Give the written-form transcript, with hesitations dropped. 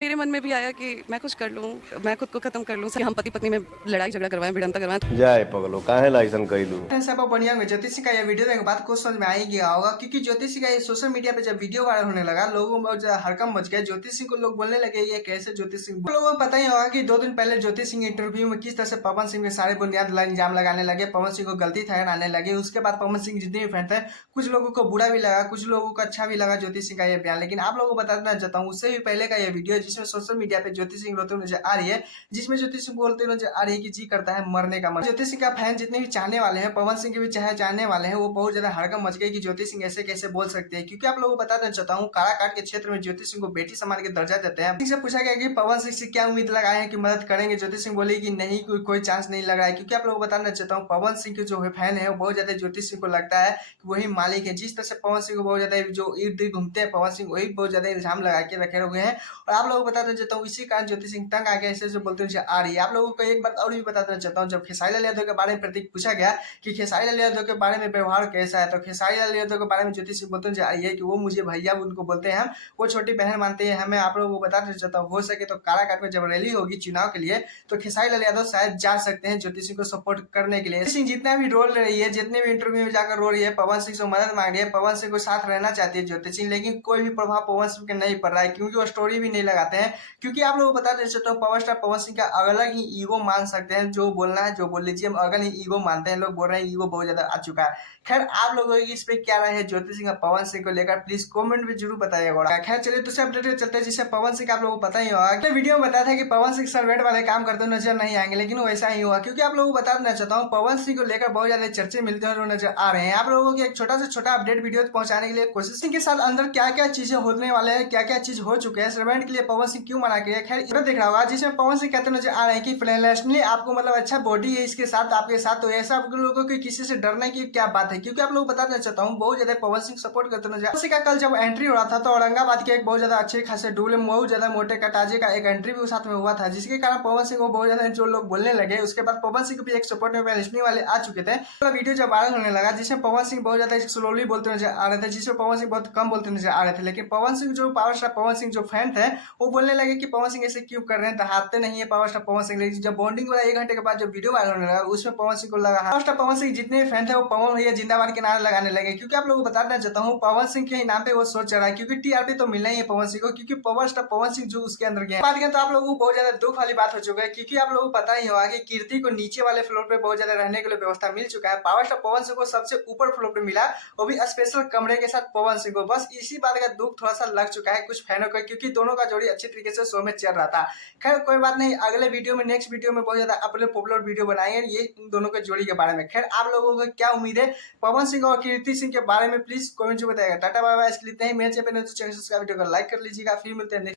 मेरे मन में भी आया कि मैं कुछ कर लूँ, मैं खुद को खत्म कर लूँ। हम पति-पत्नी में लड़ाई झगड़ा करवाएँ, भिड़ंता करवाएँ। जाए पगलो काहे लाइसन कैलू। सब बढ़िया होंगे। ज्योतिषी का ये वीडियो देखने के बाद कुछ समझ में आ ही गया होगा, क्योंकि ज्योतिषी का ये सोशल मीडिया पे जब वीडियो वायरल होने लगा, लोगों में जो हड़कंप मच गया। ज्योतिषी को लोग बोलने लगे ये कैसे ज्योतिषी। लोगों को पता ही होगा कि 2 दिन पहले ज्योतिषी सिंह इंटरव्यू में किस तरह से पवन सिंह के सारे बुनियाद इल्जाम लगाने लगे, पवन सिंह को गलती ठहराने लगे। उसके बाद पवन सिंह जितने भी फैन थे, कुछ लोगों को बुरा भी लगा, कुछ लोगों को अच्छा भी लगा ज्योतिषी सिंह का ये बयान। लेकिन आप लोगों को बताना चाहता हूँ उससे भी पहले का ये वीडियो जिसमें सोशल मीडिया पे ज्योतिषी सिंह रोते हुए नजर आ रही है, जिसमें ज्योतिषी सिंह बोलते हुए नजर आ रही है कि जी करता है मरने का मन। ज्योतिषी सिंह का फैन जितने भी चाहने वाले हैं, पवन सिंह के भी चाहे जानने वाले हैं, वो बहुत ज्यादा हड़कंप मच गई कि ज्योति सिंह ऐसे कैसे बोल सकते हैं। क्योंकि आप लोगों को बताना चाहता हूँ काराकाट के क्षेत्र में ज्योति सिंह को बेटी सम्मान के दर्जा देते हैं। से पूछा गया कि पवन सिंह से क्या उम्मीद लगाए हैं कि मदद करेंगे, ज्योति सिंह बोली कि नहीं, कोई चांस नहीं लग रहा है। क्योंकि आप लोगों को बताना चाहता हूँ पवन सिंह के जो फैन है वो बहुत ज्यादा ज्योति सिंह को लगता है कि वही मालिक है। जिस तरह से पवन सिंह को बहुत ज्यादा जो इर्द गिर्द घूमते हैं पवन सिंह, वही बहुत ज्यादा इल्जाम लगा के रखे हुए हैं। और आप लोगों को बताना चाहता हूँ इसी कारण ज्योति सिंह तंग आके ऐसे बोलते हुए आ रही है। आप लोगों को एक बात और भी बताना चाहता हूँ, जब खेसारी लाल यादव के बारे में प्रतीक पूछा गया कि खेसारी लाल यादव के बारे में व्यवहार कैसा है, तो खेसारी लाल यादव के बारे में ज्योति सिंह बोलते जा रही है कि वो मुझे भैया उनको बोलते हैं, हम वो छोटी बहन मानते हैं हमें। आप लोगों को बताना चाहता हूँ हो सके तो काराकाट में जब रैली होगी चुनाव के लिए, तो खेसारी लाल यादव शायद जा सकते हैं ज्योति सिंह को सपोर्ट करने के लिए। सिंह जितना भी रोल रही है, जितने भी इंटरव्यू में जाकर रो रही है, पवन सिंह से मदद मांग रही है, पवन सिंह को साथ रहना चाहती है ज्योति सिंह, लेकिन कोई भी प्रभाव पवन सिंह के नहीं पड़ रहा है, क्योंकि वो स्टोरी भी नहीं लगाते हैं। क्योंकि आप लोगों को बताते चाहता हूँ पावर स्टार पवन सिंह का अलग ही ईगो मान सकते हैं, जो बोलना है जो बोल लीजिए, हम अगल ही ईगो मानते हैं। लोग बोल रहे हैं ईगो बहुत ज्यादा आ चुका है। खैर आप लोगों की इस पे क्या राय है ज्योति सिंह और पवन सिंह को लेकर, प्लीज कमेंट में जरूर बताइएगा। खैर चलिए दूसरे अपडेट पे चलते हैं, जिससे पवन सिंह आप लोगों को पता ही होगा कि वीडियो में बताया था कि पवन सिंह सर्वेंट वाले काम करते हुए नजर नहीं आएंगे, लेकिन वैसा ही हुआ। क्योंकि आप लोगों को बता देना चाहता हूँ पवन सिंह को लेकर बहुत ज्यादा चर्चे मिलते हुए नजर आ रहे हैं। आप लोगों को एक छोटा से छोटा अपडेट वीडियो पहुंचाने के लिए कोशिश के साथ अंदर क्या क्या चीजें होने वाले हैं, क्या क्या चीज हो चुके हैं, सर्वेंट के लिए पवन सिंह क्यों मना किया। खैर इधर देख रहा होगा जिसमें पवन सिंह कहते नजर आ रहे हैं कि फाइनेंशियली आपको मतलब अच्छा बॉडी है इसके साथ आपके साथ, तो ऐसा आप लोगों को किसी से डरने की क्या बात है। क्योंकि आप लोग बताना चाहता हूँ बहुत ज्यादा पवन सिंह सपोर्ट करते नजर। पवन सिंह का कल जब एंट्री हो रहा था तो औरंगाबाद के एक बहुत ज्यादा अच्छे खासे डूले बहुत ज्यादा मोटे कटाजे का एक एंट्री भी साथ में हुआ था, जिसके कारण पवन सिंह को बहुत ज्यादा जो लोग बोलने लगे। उसके बाद पवन सिंह को भी एक सपोर्ट में फाइनेंशियली वाले आ चुके थे। तो वीडियो जब वायरल होने लगा जिसमें पवन सिंह बहुत ज्यादा स्लोली बोलते नजर आ रहे थे, जिसमें पवन सिंह बहुत कम बोलते नजर आ रहे थे। लेकिन पवन सिंह जो पावर स्टार पवन सिंह जो फैन थे वो बोलने लगे कि पवन सिंह ऐसे क्यों कर रहे हैं, दहाड़ते नहीं है पावर स्टार पवन सिंह। लेकिन जब बॉन्डिंग वाला 1 घंटे के बाद जो वीडियो वायरल होने लगा उसमें पवन सिंह को लगा पावर स्टार पवन सिंह जितने भी फैन थे वो पवन भैया जिंदाबाद के नारे लगाने लगे। क्योंकि आप लोगों को बताना चाहता हूँ पवन सिंह के ही नाम पे वो सोच रहा है, क्योंकि टीआरपी तो मिलना ही है पवन सिंह को, क्योंकि पावर स्टार पवन सिंह जो उसके अंदर गया बात करें तो आप लोगों को बहुत ज्यादा दुख वाली बात हो चुका है। क्योंकि आप लोगों को पता ही होगा कि कीर्ति को नीचे वाले फ्लोर पे बहुत ज्यादा रहने के लिए व्यवस्था मिल चुका है, पावर स्टार पवन सिंह को सबसे ऊपर फ्लोर पे मिला, वो भी स्पेशल कमरे के साथ पवन सिंह को। बस इसी बात का दुख थोड़ा सा लग चुका है कुछ फैनों को, क्योंकि दोनों का जोड़ी अच्छी तरीके से शो में चल रहा था। खैर कोई बात नहीं, अगले वीडियो में नेक्स्ट वीडियो में बहुत ज्यादा अपने पॉपुलर वीडियो बनाएंगे ये इन दोनों के जोड़ी के बारे में। खैर आप लोगों को क्या उम्मीद है पवन सिंह और कीर्ति सिंह के बारे में, प्लीज कमेंट में बताइएगा। टाटा बाय बाय, इसके लिए मेरे चैनल को लाइक कर लीजिएगा। फिर मिलते हैं।